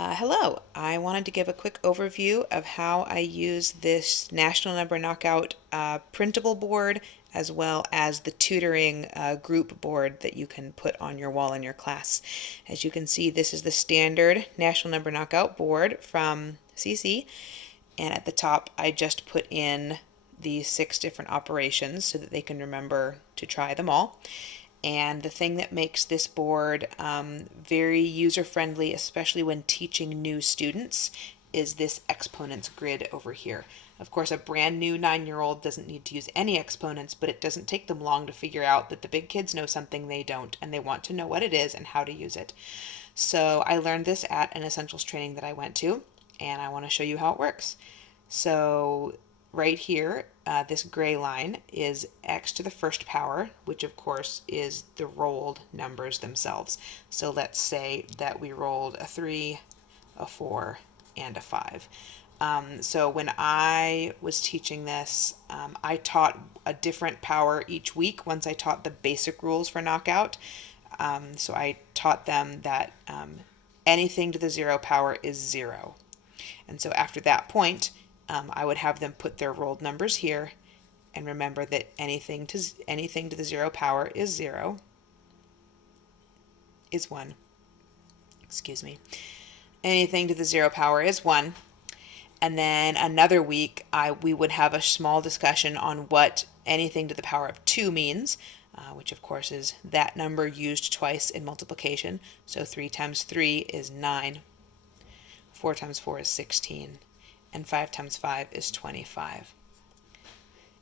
Hello, I wanted to give a quick overview of how I use this National Number Knockout printable board as well as the tutoring group board that you can put on your wall in your class. As you can see, this is the standard National Number Knockout board from CC, and at the top I just put in the 6 different operations so that they can remember to try them all. And the thing that makes this board very user-friendly, especially when teaching new students, is this Exponents Grid over here. Of course, a brand new 9-year-old doesn't need to use any exponents, but it doesn't take them long to figure out that the big kids know something they don't, and they want to know what it is and how to use it. So I learned this at an essentials training that I went to, and I want to show you how it works. So right here, this gray line is x to the first power, which of course is the rolled numbers themselves. So let's say that we rolled a 3, a 4, and a 5. So when I was teaching this, I taught a different power each week once I taught the basic rules for knockout. So I taught them that anything to the 0 power is 0. And so after that point, I would have them put their rolled numbers here and remember that anything to the 0 power is 0, is 1. Excuse me. Anything to the 0 power is 1. And then another week, we would have a small discussion on what anything to the power of 2 means, which of course is that number used twice in multiplication. So 3 times 3 is 9. 4 times 4 is 16. And 5 times 5 is 25.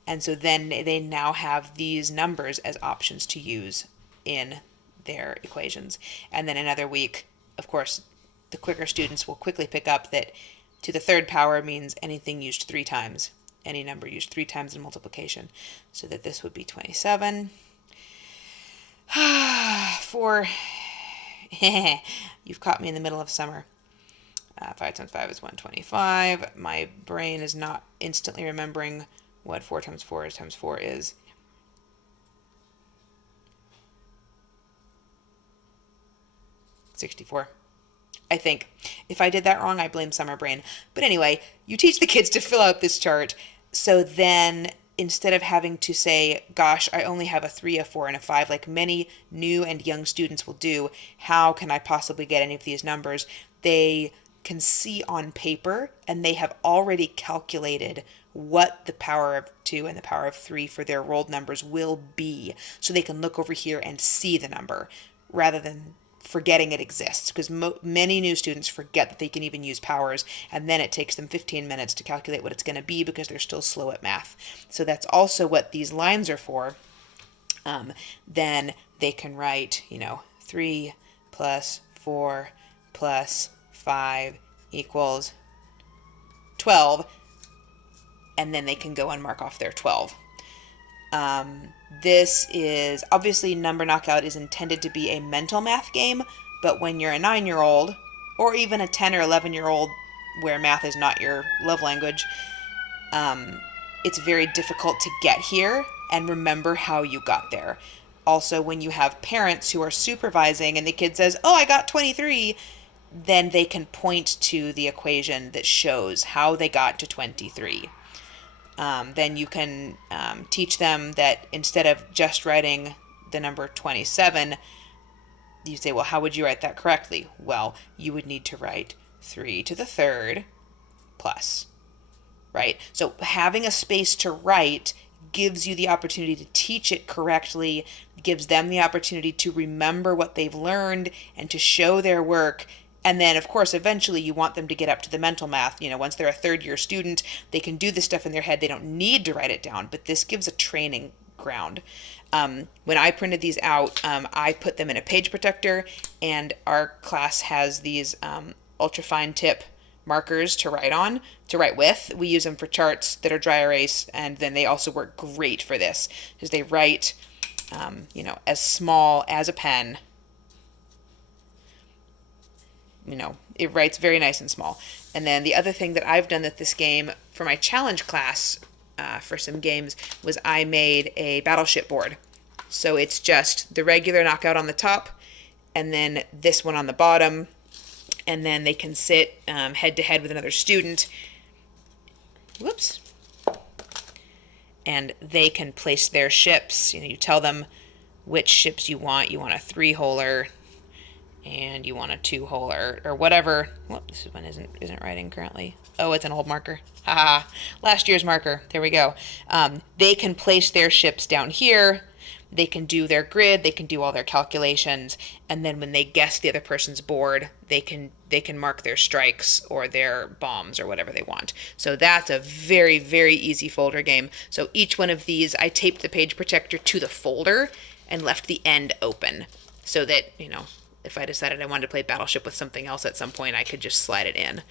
And so then they now have these numbers as options to use in their equations. And then another week, of course, the quicker students will quickly pick up that to the 3rd power means anything used 3 times, any number used 3 times in multiplication. So that this would be 27. You've caught me in the middle of summer. 5 times 5 is 125. My brain is not instantly remembering what 4 times 4 times 4 is. $64. I think. If I did that wrong, I blame summer brain. But anyway, you teach the kids to fill out this chart. So then instead of having to say, gosh, I only have a 3, a 4, and a 5, like many new and young students will do, how can I possibly get any of these numbers? They can see on paper, and they have already calculated what the power of 2 and the power of 3 for their rolled numbers will be. So they can look over here and see the number rather than forgetting it exists, because many new students forget that they can even use powers, and then it takes them 15 minutes to calculate what it's going to be because they're still slow at math. So that's also what these lines are for. Then they can write, 3 plus 4 plus 5 equals 12, and then they can go and mark off their 12. This is obviously Number Knockout is intended to be a mental math game, but when you're a 9-year-old or even a 10 or 11-year-old where math is not your love language, it's very difficult to get here and remember how you got there. Also, when you have parents who are supervising and the kid says, "Oh, I got 23," then they can point to the equation that shows how they got to 23. Then you can teach them that instead of just writing the number 27, you say, well, how would you write that correctly? Well, you would need to write 3 to the 3rd plus, right? So having a space to write gives you the opportunity to teach it correctly, gives them the opportunity to remember what they've learned and to show their work. And then, of course, eventually you want them to get up to the mental math. Once they're a 3rd-year student, they can do this stuff in their head. They don't need to write it down, but this gives a training ground. When I printed these out, I put them in a page protector, and our class has these ultra-fine tip markers to write with. We use them for charts that are dry erase, and then they also work great for this, because they write, as small as a pen. It writes very nice and small. And then the other thing that I've done with this game for my challenge class for some games was I made a Battleship board. So it's just the regular knockout on the top and then this one on the bottom. and then they can sit head to head with another student. Whoops. And they can place their ships. You tell them which ships you want. You want a 3-holer, and you want a 2-holer, or whatever. Whoop, this one isn't writing currently. Oh, it's an old marker. Haha, last year's marker. There we go. They can place their ships down here. They can do their grid. They can do all their calculations, and then when they guess the other person's board, they can mark their strikes or their bombs or whatever they want. So that's a very, very easy folder game. So each one of these, I taped the page protector to the folder and left the end open so that, if I decided I wanted to play Battleship with something else at some point, I could just slide it in.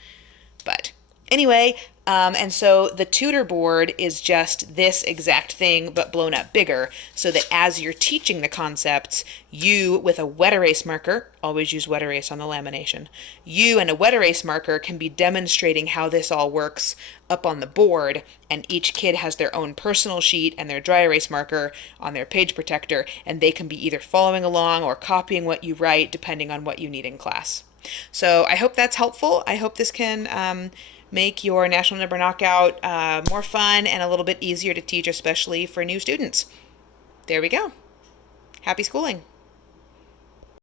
But anyway, and so the Tudor board is just this exact thing, but blown up bigger, so that as you're teaching the concepts, you, with a wet erase marker, always use wet erase on the lamination, you and a wet erase marker can be demonstrating how this all works up on the board, and each kid has their own personal sheet and their dry erase marker on their page protector, and they can be either following along or copying what you write, depending on what you need in class. So I hope that's helpful. I hope this can make your National Number Knockout more fun and a little bit easier to teach, especially for new students. There we go. Happy schooling.